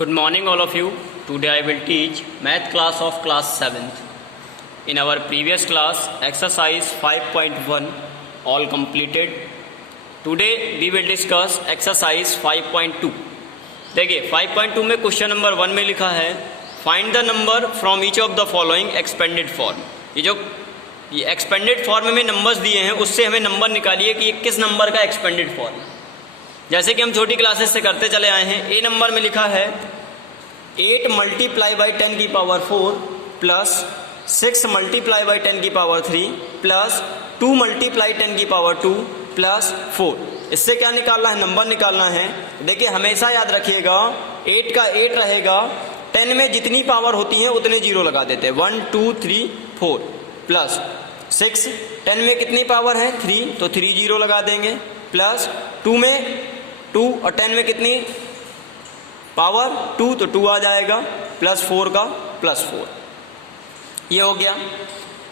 Good morning all of you. Today I will teach math class of class 7th. In our previous class exercise 5.1 all completed. Today we will discuss exercise 5.2. देखिए 5.2 में question number 1 में लिखा है find the number from each of the following expanded form. ये expanded form में numbers दिए हैं उससे हमें नंबर निकालिए कि ये किस नंबर का एक्सपेंडेड फॉर्म है। जैसे कि हम छोटी क्लासेस से करते चले आए हैं। ए नंबर में लिखा है 8 मल्टीप्लाई बाई 10 की पावर 4 प्लस 6 मल्टीप्लाई बाई 10 की पावर 3 प्लस 2 मल्टीप्लाई 10 की पावर 2 प्लस 4। इससे क्या निकालना है? नंबर निकालना है। देखिए हमेशा याद रखिएगा 8 का 8 रहेगा, 10 में जितनी पावर होती है उतने जीरो लगा देते हैं। 1 2 3 4 प्लस 6 10 में कितनी पावर है 3 तो 3 जीरो लगा देंगे, प्लस 2 में 2 और 10 में कितनी पावर 2 तो 2 आ जाएगा, प्लस 4 का प्लस 4। ये हो गया।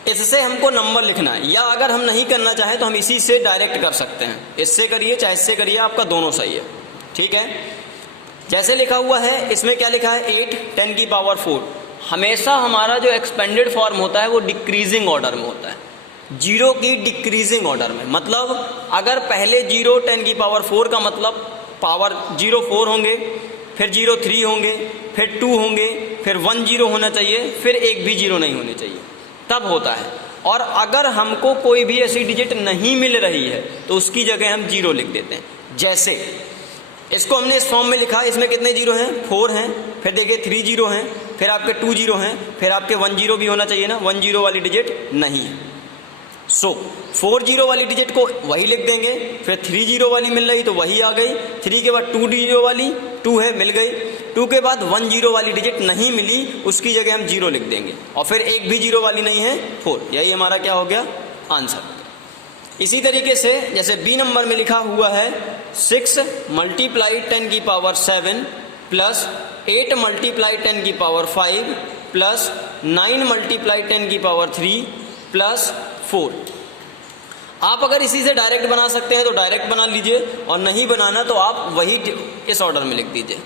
इससे हमको नंबर लिखना है, या अगर हम नहीं करना चाहें तो हम इसी से डायरेक्ट कर सकते हैं। इससे करिए चाहे इससे करिए, आपका दोनों सही है। ठीक है, जैसे लिखा हुआ है इसमें क्या लिखा है 8 10 की पावर 4। हमेशा हमारा जो एक्सपेंडेड फॉर्म होता है वो डिक्रीजिंग ऑर्डर में होता है, जीरो की डिक्रीजिंग ऑर्डर में। मतलब अगर पहले 0 10 की पावर 4 का मतलब पावर 0 4 होंगे, फिर 0 3 होंगे, फिर 2 होंगे, फिर 1 0 होना चाहिए, फिर एक भी 0 नहीं होने चाहिए, तब होता है। और अगर हमको कोई भी ऐसी डिजिट नहीं मिल रही है तो उसकी जगह हम 0 लिख देते हैं। जैसे इसको हमने इस फॉर्म में लिखा, इसमें कितने 0 हैं 4 हैं, फिर देखिए 3 0 हैं, फिर आपके 2 0 हैं, फिर आपके 1 0 भी होना चाहिए ना, 1 0 वाली डिजिट नहीं है। सो 4 0 वाली डिजिट को वही लिख देंगे, फिर 3 0 वाली मिल रही तो वही आ गई, 3 के बाद 2 0 वाली 2 है मिल गई, 2 के बाद 1 0 वाली डिजिट नहीं मिली उसकी जगह हम 0 लिख देंगे, और फिर एक भी 0 वाली नहीं है 4। यही हमारा क्या हो गया आंसर। इसी तरीके से जैसे बी नंबर में लिखा हुआ है 6 मल्टीप्लाई 10 की पावर 7 प्लस 8 मल्टीप्लाई 10 की पावर 5 प्लस 9 मल्टीप्लाई 10 की पावर 3 प्लस 4। आप अगर इसी से डायरेक्ट बना सकते हैं तो डायरेक्ट बना लीजिए, और नहीं बनाना तो आप वही इस ऑर्डर में लिख दीजिए।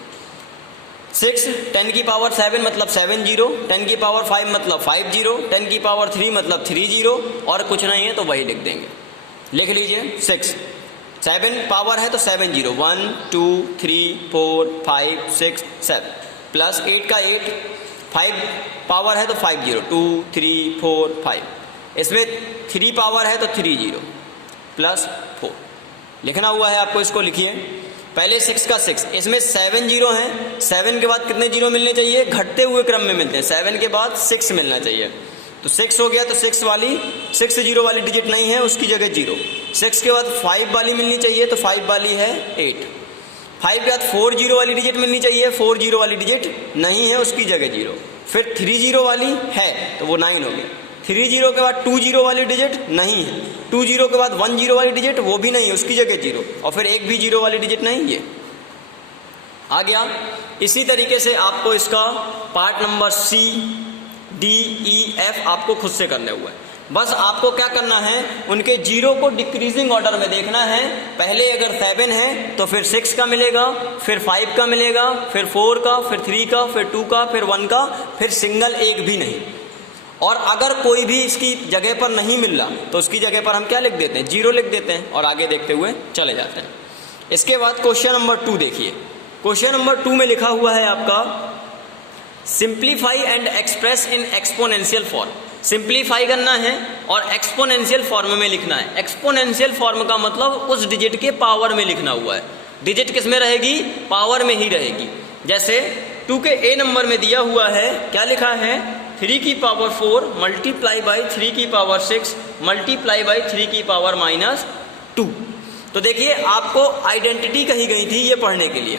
6 10 की पावर 7 मतलब 7 0, 10 की पावर 5 मतलब 5 0, 10 की पावर 3 मतलब 3 0, और कुछ नहीं है तो वही लिख देंगे। लिख लीजिए 6 7 पावर है तो 7 0 1 2 3 4 5 6 7 प्लस 8 का 8 5 पावर है तो 5 0 2 3 4 5, इसमें 3 पावर है तो 3 0 प्लस 4 लिखना हुआ है आपको। इसको लिखिए पहले 6 का 6, इसमें 7 0 है, 7 के बाद कितने 0 मिलने चाहिए? घटते हुए क्रम में मिलते हैं, 7 के बाद 6 मिलना चाहिए, तो 6 हो गया। तो 6 0 वाली डिजिट नहीं है उसकी जगह 0। 6 के बाद 5 वाली मिलनी चाहिए तो 5 वाली है 8। 5 के बाद 4 0 वाली डिजिट मिलनी चाहिए, 4 0 वाली डिजिट नहीं है उसकी जगह 0। फिर 3 0 वाली है तो वो 9 हो गया। 3 0 के बाद 2 0 वाली डिजिट नहीं है, 2 0 के बाद 1 0 वाली डिजिट वो भी नहीं है उसकी जगह 0, और फिर एक भी 0 वाली डिजिट नहीं, ये आ गया। इसी तरीके से आपको इसका part number C D E F आपको खुद से करने हुए हैं। बस आपको क्या करना है, उनके 0 को डिक्रीजिंग ऑर्डर में देखना है। पहले अगर 7 है तो फिर 6 का मिलेगा, फिर 5 का मिलेगा, फिर 4 का, फिर 3 का, फिर 2 का, फिर 1 का, फिर सिंगल एक भी नहीं। और अगर कोई भी इसकी जगह पर नहीं मिल रहा तो उसकी जगह पर हम क्या लिख देते हैं 0 लिख देते हैं, और आगे देखते हुए चले जाते हैं। इसके बाद क्वेश्चन नंबर 2 देखिए। क्वेश्चन नंबर 2 में लिखा हुआ है आपका simplify and express in exponential form. Simplify करना है और एक्सपोनेंशियल फॉर्म में लिखना है। एक्सपोनेंशियल फॉर्म का मतलब उस डिजिट के पावर में लिखना हुआ है। डिजिट किस में रहेगी? पावर में ही रहेगी। जैसे 2 के ए नंबर में दिया हुआ है, क्या लिखा है 3 की पावर 4 मल्टीप्लाई बाई 3 की पावर 6 मल्टीप्लाई बाई 3 की पावर -2। तो देखिए आपको आइडेंटिटी कही गई थी ये पढ़ने के लिए।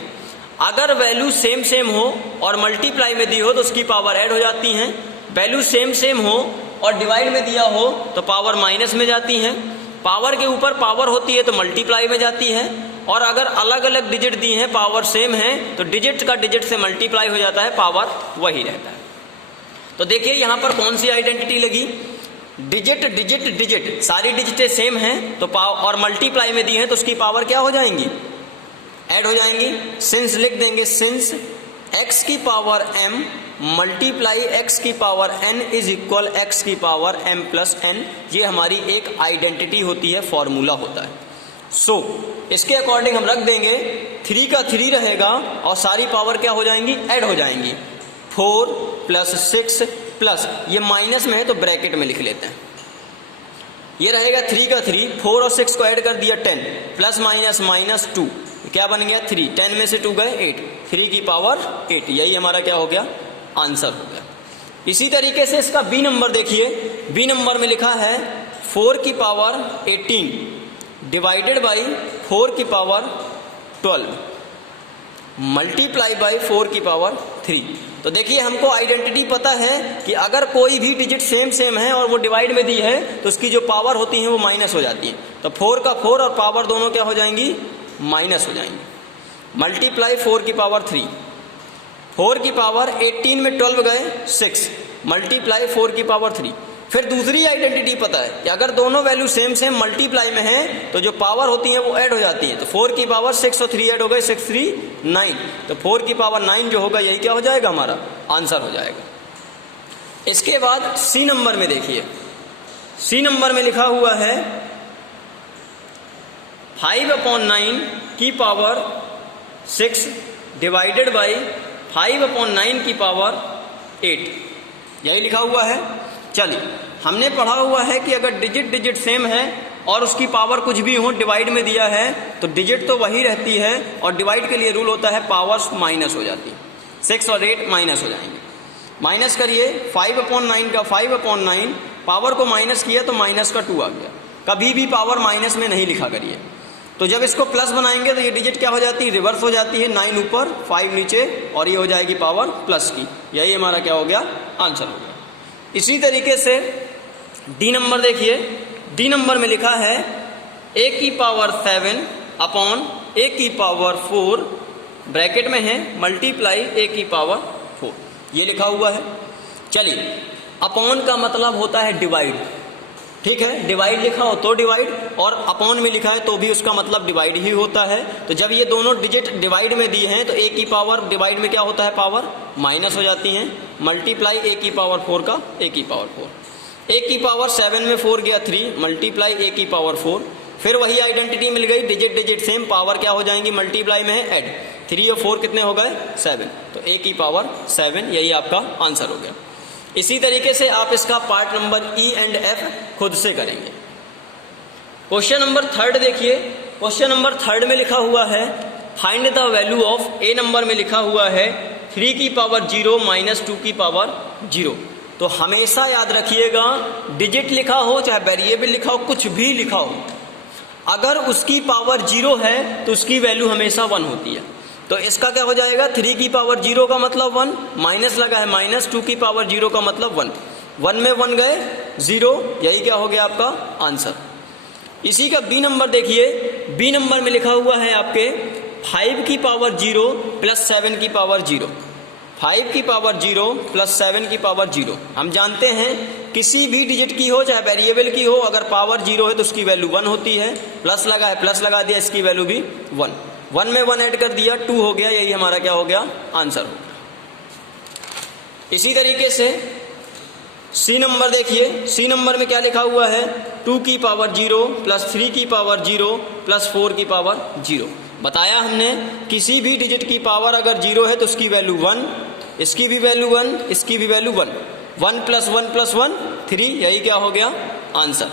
अगर वैल्यू सेम हो और मल्टीप्लाई में दी हो तो उसकी पावर ऐड हो जाती हैं, वैल्यू सेम हो और डिवाइड में दिया हो तो पावर माइनस में जाती हैं, पावर के ऊपर पावर होती है तो मल्टीप्लाई में जाती है, और अगर अलग अलग डिजिट दी हैं पावर सेम है तो डिजिट का डिजिट से मल्टीप्लाई हो जाता है, पावर वही रहता है। तो देखिए यहां पर कौन सी आइडेंटिटी लगी, डिजिट डिजिट डिजिट सारी डिजिटें सेम हैं तो और मल्टीप्लाई में दी हैं तो उसकी पावर क्या हो जाएंगी? ऐड हो जाएंगी। सिंस लिख देंगे, सिंस x की पावर m मल्टीप्लाई x की power n is equal x की पावर m प्लस n। ये हमारी एक आइडेंटिटी होती है, फॉर्मूला होता है। सो इसके अकॉर्डिंग हम रख देंगे 3 का 3 रहेगा और सारी पावर क्या हो जाएंगी, ऐड हो जाएंगी। 4 प्लस 6 प्लस ये माइनस में है तो ब्रैकेट में लिख लेते हैं। ये रहेगा 3 का 3, 4 और 6 को ऐड कर दिया 10 प्लस माइनस माइनस 2, क्या बन गया 3, 10 में से 2 गए 8, 3 की पावर 8। यही हमारा क्या हो गया, आंसर हो गया। इसी तरीके से इसका बी नंबर देखिए, बी नंबर में लिखा है 4 की पावर 18 डिवाइडेड बाई 4 की पावर 12 मल्टीप्लाई बाई 4 की पावर 3। तो देखिए हमको आइडेंटिटी पता है कि अगर कोई भी डिजिट सेम सेम है और वो डिवाइड में दी है तो उसकी जो पावर होती है वो माइनस हो जाती है। तो 4 का 4 और पावर दोनों क्या हो जाएंगी, माइनस हो जाएंगी। मल्टीप्लाई 4 की पावर 3, 4 की पावर 18 में 12 गए 6 मल्टीप्लाई 4 की पावर 3। फिर दूसरी आइडेंटिटी पता है कि अगर दोनों वैल्यू सेम सेम मल्टीप्लाई में है तो जो पावर होती है वो ऐड हो जाती है। तो 4 की पावर 6 और 3 ऐड हो गए 6 3 9, तो 4 की पावर 9 जो होगा यही क्या हो जाएगा, हमारा आंसर हो जाएगा। इसके बाद सी नंबर में देखिए, सी नंबर में लिखा हुआ है 5/9 की पावर 6 डिवाइडेड बाई 5/9 की पावर 8, यही लिखा हुआ है। चलिए हमने पढ़ा हुआ है कि अगर डिजिट डिजिट सेम है और उसकी पावर कुछ भी हो, डिवाइड में दिया है तो डिजिट तो वही रहती है और डिवाइड के लिए रूल होता है पावर्स माइनस हो जाती है। 6 और 8 माइनस हो जाएंगे। माइनस करिए 5/9 का 5/9, पावर को माइनस किया तो माइनस का 2 आ गया। कभी भी पावर माइनस में नहीं लिखा करिए। तो जब इसको प्लस बनाएंगे तो ये डिजिट क्या हो जाती है, रिवर्स हो जाती है, 9 ऊपर 5 नीचे और ये हो जाएगी पावर प्लस की। यही हमारा क्या हो गया, आंसर हो गया। इसी तरीके से डी नंबर देखिए, डी नंबर में लिखा है a की पावर 7 अपॉन a की पावर 4 ब्रैकेट में है मल्टीप्लाई a की पावर 4, ये लिखा हुआ है। चलिए अपॉन का मतलब होता है डिवाइड, ठीक है, डिवाइड लिखा हो तो डिवाइड और अपॉन में लिखा है तो भी उसका मतलब डिवाइड ही होता है। तो जब ये दोनों डिजिट डिवाइड में दिए हैं तो a की पावर डिवाइड में क्या होता है, पावर माइनस हो जाती हैं। मल्टीप्लाई a की पावर 4 का a की पावर 4, a की पावर 7 में 4 गया 3 मल्टीप्लाई a की पावर 4। फिर वही आइडेंटिटी मिल गई, डिजिट डिजिट सेम, पावर क्या हो जाएंगी, मल्टीप्लाई में है ऐड, 3 और 4 कितने हो गए 7, तो a की पावर 7, यही आपका आंसर हो गया। इसी तरीके से आप इसका part number E and F खुद से करेंगे। क्वेश्चन नंबर 3 देखिए, क्वेश्चन नंबर 3 में लिखा हुआ है find the value of, A number में लिखा हुआ है 3 की पावर 0 माइनस 2 की पावर 0। तो हमेशा याद रखिएगा डिजिट लिखा हो चाहे वेरिएबल लिखा हो, कुछ भी लिखा हो, अगर उसकी पावर 0 है तो उसकी वैल्यू हमेशा 1 होती है। तो इसका क्या हो जाएगा, 3 की पावर 0 का मतलब 1, माइनस लगा है माइनस, 2 की पावर 0 का मतलब 1, 1 में 1 गए 0, यही क्या हो गया आपका आंसर। इसी का बी नंबर देखिए, बी नंबर में लिखा हुआ है आपके 5 की पावर 0 प्लस 7 की पावर 0, 5 की पावर 0 प्लस 7 की पावर 0। हम जानते हैं किसी भी डिजिट की हो चाहे वेरिएबल की हो, अगर पावर 0 है तो उसकी वैल्यू 1 होती है, प्लस लगा है प्लस लगा दिया, इसकी वैल्यू भी 1, 1 में 1 ऐड कर दिया 2 हो गया, यही हमारा क्या हो गया, आंसर हो गया। इसी तरीके से सी नंबर देखिए, सी नंबर में क्या लिखा हुआ है 2 की पावर 0 प्लस 3 की पावर 0 प्लस 4 की पावर 0। बताया हमने किसी भी डिजिट की पावर अगर 0 है तो उसकी वैल्यू 1, इसकी भी वैल्यू 1, इसकी भी वैल्यू 1, 1 प्लस 1 प्लस 1 3, यही क्या हो गया आंसर।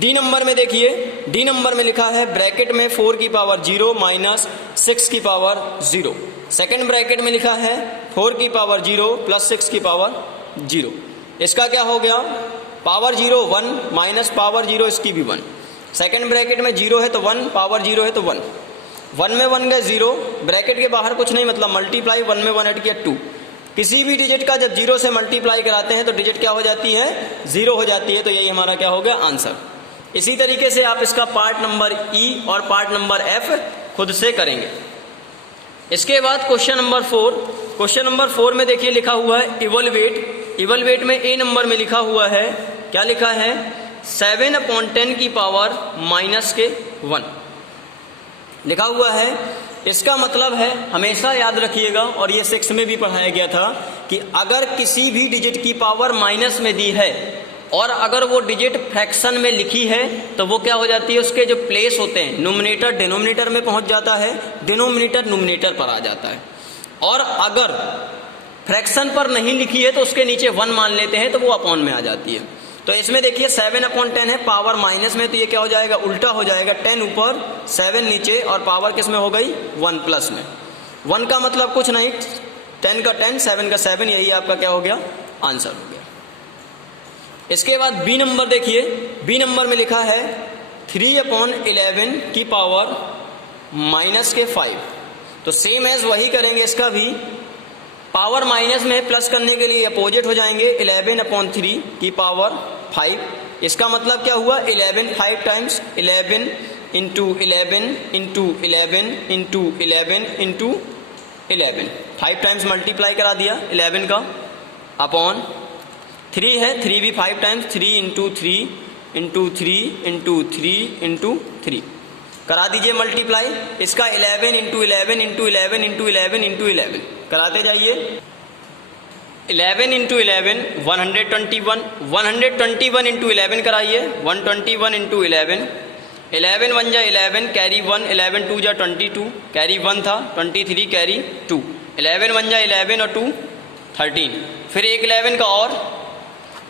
डी नंबर में देखिए, डी नंबर में लिखा है ब्रैकेट में 4 की पावर 0 माइनस 6 की पावर 0, सेकेंड ब्रैकेट में लिखा है 4 की पावर 0 प्लस 6 की पावर 0। इसका क्या हो गया, पावर 0 1 माइनस पावर 0 इसकी भी 1, सेकेंड ब्रैकेट में 0 है तो 1, पावर 0 है तो 1, 1 में 1 गए 0, ब्रैकेट के बाहर कुछ नहीं मतलब मल्टीप्लाई, 1 में 1 ऐड किया 2। किसी भी डिजिट का जब 0 से मल्टीप्लाई कराते हैं तो डिजिट क्या हो जाती है, 0 हो जाती है, तो यही हमारा क्या हो गया आंसर। इसी तरीके से आप इसका पार्ट नंबर ई और पार्ट नंबर एफ खुद से करेंगे। इसके बाद क्वेश्चन नंबर 4, क्वेश्चन नंबर 4 में देखिए लिखा हुआ है इवलवेट, इवलवेट में ए नंबर में लिखा हुआ है, क्या लिखा है 7/10 की पावर माइनस के 1 लिखा हुआ है। इसका मतलब है, हमेशा याद रखिएगा, और ये 6 में भी पढ़ाया गया था कि अगर किसी भी डिजिट की पावर माइनस में दी है और अगर वो डिजिट फ्रैक्शन में लिखी है तो वो क्या हो जाती है, उसके जो प्लेस होते हैं, न्यूमरेटर डिनोमिनेटर में पहुंच जाता है, डिनोमिनेटर न्यूमरेटर पर आ जाता है। और अगर फ्रैक्शन पर नहीं लिखी है तो उसके नीचे 1 मान लेते हैं तो वो अपॉन में आ जाती है। तो इसमें देखिए 7/10 है, पावर माइनस में, तो ये क्या हो जाएगा, उल्टा हो जाएगा, 10 ऊपर 7 नीचे, और पावर किस में हो गई, 1 प्लस में। 1 का मतलब कुछ नहीं, 10 का 10, 7 का 7, यही आपका क्या हो गया, आंसर हो गया। इसके बाद बी नंबर देखिए, बी नंबर में लिखा है 3/11 की पावर -5। तो सेम एज वही करेंगे, इसका भी पावर माइनस में प्लस करने के लिए अपोजिट हो जाएंगे, 11/3 की पावर 5। इसका मतलब क्या हुआ, 11 5 times, 11 into 11 into 11 into 11 into 11, 5 times multiply करा दिया 11 का, अपॉन 3 है, 3 भी 5 times, 3 into 3 into 3 into 3 into 3 करा दीजिए मल्टीप्लाई। इसका 11 इंटू 11 इंटू 11 इंटू 11 इंटू 11 कराते जाइए। 11 इंटू 11 121, 121 इंटू 11 कराइए, 121 इंटू 11, 11 1 जा 11, कैरी 1, 11 2 जा 22, कैरी 1 था, 23 कैरी 2, 11 1 जा 11 और 2 13, फिर एक 11 का और,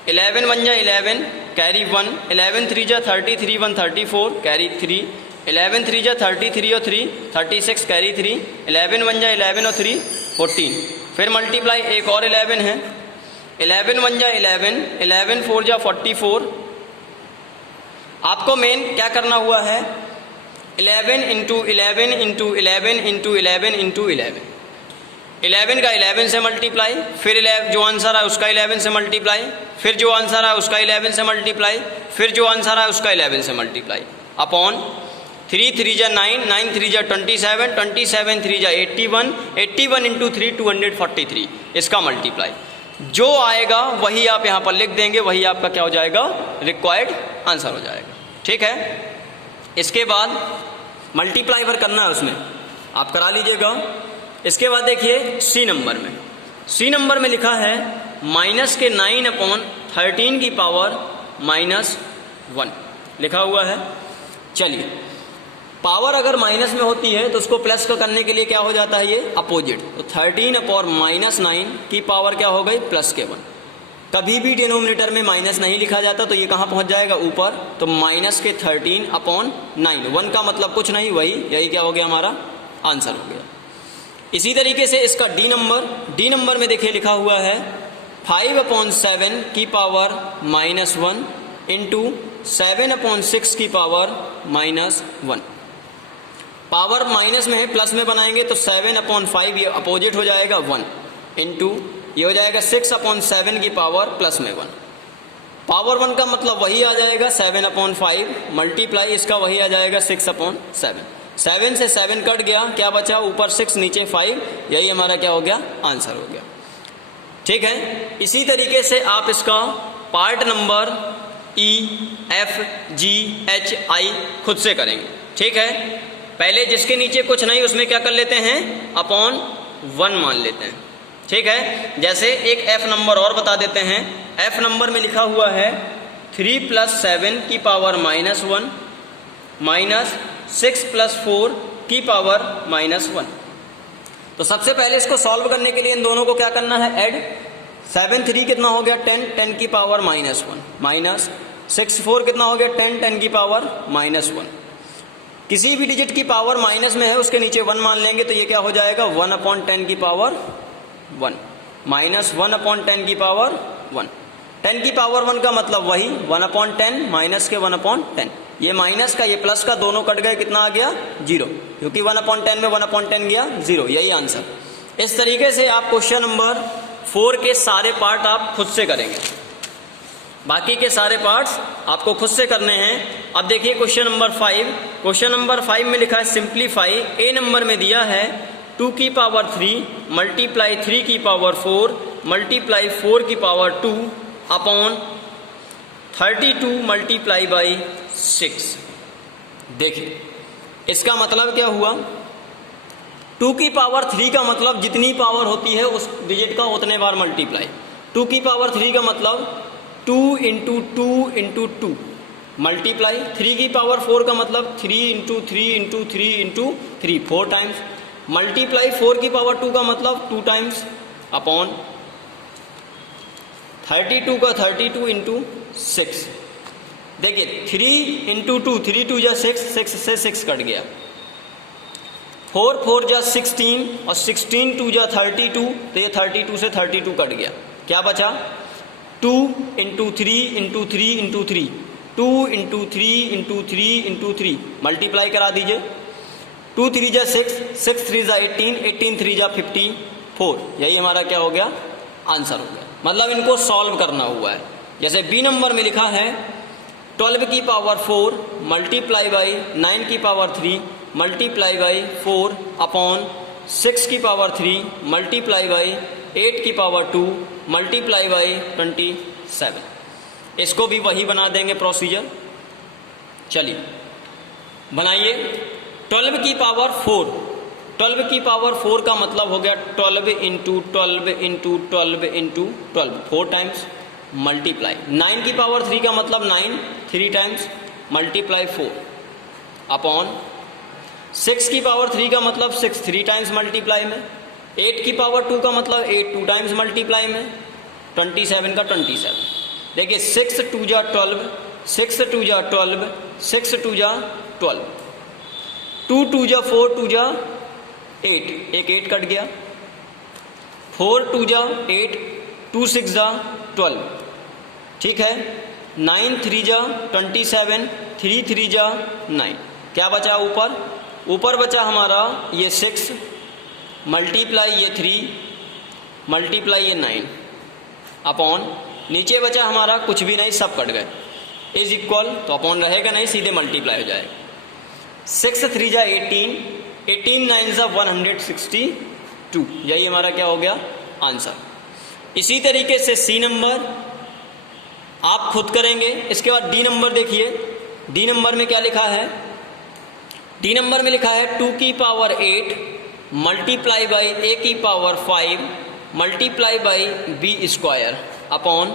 11 1 जा 11, कैरी 1, 11 3 जा 33 1 34, कैरी 3, 11 3 जा 33 और 3 36, कैरी 3, 11 1 जा 11 और 3 14, फिर मल्टीप्लाई एक और 11 है, 11 1 जा 11, 11 4 जा 44। आपको मेन क्या करना हुआ है, 11 इंटू 11 इंटू 11 इंटू 11 इंटू 11, 11 का 11 से मल्टीप्लाई, फिर जो आंसर है उसका 11 से मल्टीप्लाई, फिर जो आंसर है उसका 11 से मल्टीप्लाई, फिर जो आंसर है उसका 11 से मल्टीप्लाई, अपॉन 3 3 जा 9, 9 3 जा 27, 27 3 जा 81, 81 इंटू 3 243, इसका मल्टीप्लाई। जो आएगा वही आप यहाँ पर लिख देंगे, वही आपका क्या हो जाएगा, रिक्वायर्ड आंसर हो जाएगा। ठीक है, इसके बाद मल्टीप्लाई पर करना है, उसमें आप करा लीजिएगा। इसके बाद देखिए सी नंबर में, सी नंबर में लिखा है माइनस के 9/13 की पावर -1 लिखा हुआ है। चलिए, पावर अगर माइनस में होती है तो उसको प्लस को करने के लिए क्या हो जाता है, ये अपोजिट, तो 13/-9 की पावर क्या हो गई, प्लस के 1। कभी भी डिनोमिनेटर में माइनस नहीं लिखा जाता तो ये कहाँ पहुंच जाएगा, ऊपर, तो माइनस के 13/9, 1 का मतलब कुछ नहीं, वही, यही क्या हो गया, हमारा आंसर हो गया। इसी तरीके से इसका डी नंबर, डी नंबर में देखिए लिखा हुआ है 5/7 की पावर -1 इंटू 7/6 की पावर -1। पावर माइनस में है, प्लस में बनाएंगे तो 7/5, ये अपोजिट हो जाएगा 1, इंटू ये हो जाएगा 6/7 की पावर प्लस में 1। पावर 1 का मतलब वही आ जाएगा 7/5, मल्टीप्लाई इसका वही आ जाएगा 6/7। 7 से 7 कट गया, क्या बचा, ऊपर 6 नीचे 5, यही हमारा क्या हो गया, आंसर हो गया। ठीक है, इसी तरीके से आप इसका पार्ट नंबर EFGHI खुद से करेंगे। ठीक है, पहले जिसके नीचे कुछ नहीं उसमें क्या कर लेते हैं, अपॉन 1 मान लेते हैं। ठीक है, जैसे एक F नंबर और बता देते हैं। F नंबर में लिखा हुआ है 3 + 7 की पावर -1 माइनस 6 + 4 की पावर -1। तो सबसे पहले इसको सॉल्व करने के लिए इन दोनों को क्या करना है, ऐड। 7 3 कितना हो गया, 10, 10 की पावर -1, माइनस 6 4 कितना हो गया, 10, 10 की पावर -1। किसी भी डिजिट की पावर माइनस में है उसके नीचे 1 मान लेंगे तो ये क्या हो जाएगा, 1/10 की पावर 1 माइनस 1/10 की पावर 1। 10 की पावर 1 का मतलब वही 1/10 माइनस के 1/10, ये माइनस का ये प्लस का दोनों कट गए, कितना आ गया, 0, क्योंकि 1/10 में 1/10 गया 0, यही आंसर। इस तरीके से आप क्वेश्चन नंबर 4 के सारे पार्ट आप खुद से करेंगे, बाकी के सारे पार्ट्स आपको खुद से करने हैं। अब देखिए क्वेश्चन नंबर 5, क्वेश्चन नंबर 5 में लिखा है सिंप्लीफाई। ए नंबर में दिया है 2 की पावर 3 मल्टीप्लाई 3 की पावर 4 मल्टीप्लाई 4 की पावर 2 अपॉन 32 मल्टीप्लाई बाई 6। देखिए इसका मतलब क्या हुआ, 2 की पावर 3 का मतलब जितनी पावर होती है उस डिजिट का उतने बार मल्टीप्लाई। 2 की पावर 3 का मतलब 2 इंटू 2 इंटू 2 मल्टीप्लाई। 3 की पावर 4 का मतलब 3 into 3 into 3 into 3 4 times multiply. 4 की पावर 2 का मतलब 2 टाइम्स अपॉन 32 का 32 इंटू 6। देखिए 3 इंटू 2 3 2 जा 6 6 से 6 कट गया। 4 4 जा 16 और 16 2 जा 32 तो ये 32 से 32 कट गया। क्या बचा 2 into 3 into 3 into 3 2 into 3 into 3 into 3 multiply करा दीजिए। 2 3 जा 6 6 3 जा 18 18 3 जा 54। यही हमारा क्या हो गया आंसर हो गया। मतलब इनको सॉल्व करना हुआ है। जैसे बी नंबर में लिखा है 12 की पावर 4 मल्टीप्लाई बाई 9 की पावर 3 मल्टीप्लाई बाई 4 अपॉन 6 की पावर 3 मल्टीप्लाई बाई 8 की पावर 2 मल्टीप्लाई बाई 27। इसको भी वही बना देंगे प्रोसीजर। चलिए बनाइए। 12 की पावर 4 12 की पावर 4 का मतलब हो गया 12 into 12 into 12 into 12 4 times multiply. 9 की पावर 3 का मतलब 9 3 टाइम्स मल्टीप्लाई 4 अपॉन 6 की पावर 3 का मतलब 6 3 टाइम्स मल्टीप्लाई में। 8 की पावर 2 का मतलब 8 2 टाइम्स मल्टीप्लाई में। 27 का 27। देखिए 6 2 जा 12 6 2 जा 12 6 2 जा 12 2 2 जा 4 2 जा 8 एक 8 कट गया। 4 2 जा 8 2 6 जा 12 ठीक है। 9 3 जा 27 3 3 जा 9। क्या बचा ऊपर ऊपर बचा हमारा ये 6 मल्टीप्लाई ये 3 मल्टीप्लाई ये 9 अपॉन नीचे बचा हमारा कुछ भी नहीं सब कट गए इज इक्वल तो अपॉन रहेगा नहीं सीधे मल्टीप्लाई हो जाएगा। 6 3 जा 18 18 9 जा 162। यही हमारा क्या हो गया आंसर। इसी तरीके से सी नंबर आप खुद करेंगे। इसके बाद डी नंबर देखिए। डी नंबर में क्या लिखा है डी नंबर में लिखा है 2 की पावर 8 मल्टीप्लाई बाई ए की power 5 multiply by B square upon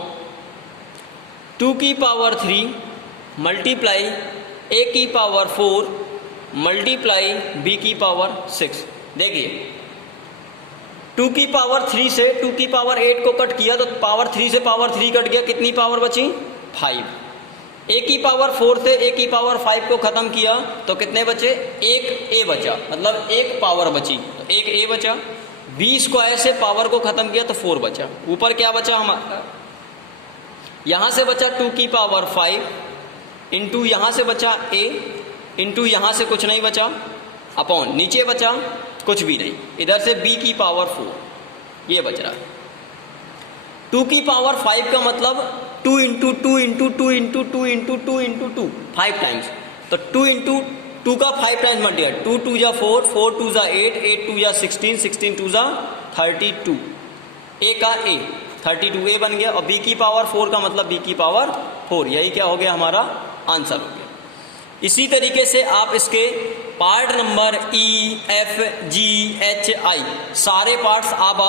2 की पावर 3 मल्टीप्लाई ए की पावर 4 मल्टीप्लाई बी की पावर 6। देखिए 2 की पावर 3 से 2 की पावर 8 को कट किया तो पावर 3 से पावर 3 कट गया। कितनी पावर बची 5। ए की पावर 4 से ए की पावर 5 को खत्म किया तो कितने बचे एक ए बचा मतलब एक पावर बची तो एक ए बचा। बी स्क्वायर से पावर को खत्म किया तो 4 बचा। ऊपर क्या बचा हमारा यहां से बचा 2 की पावर 5 इंटू यहां से बचा ए इंटू यहां से कुछ नहीं बचा अपॉन नीचे बचा कुछ भी नहीं इधर से b की पावर 4 ये बच रहा है। 2 की पावर 5 का मतलब 2 into 2 into 2 into 2 into 2 into 2 5 times तो 2 इंटू 2 का 5 टाइम्स मल्टीप्लाई 2 2 जा 4 4 2 जा 8 8 2 जा 16 16 2 जा 32 ए का ए 32 ए बन गया और b की पावर 4 का मतलब b की पावर 4। यही क्या हो गया हमारा आंसर हो गया। इसी तरीके से आप इसके part number E F G H I सारे पार्ट्स आप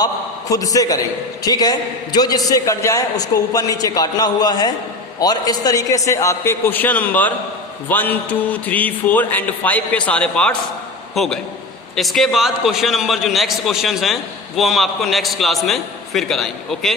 खुद से करेंगे ठीक है। जो जिससे कट जाए उसको ऊपर नीचे काटना हुआ है और इस तरीके से आपके क्वेश्चन नंबर 1 2 3 4 एंड 5 के सारे पार्ट्स हो गए। इसके बाद क्वेश्चन नंबर जो नेक्स्ट क्वेश्चंस हैं वो हम आपको नेक्स्ट क्लास में फिर कराएंगे। ओके।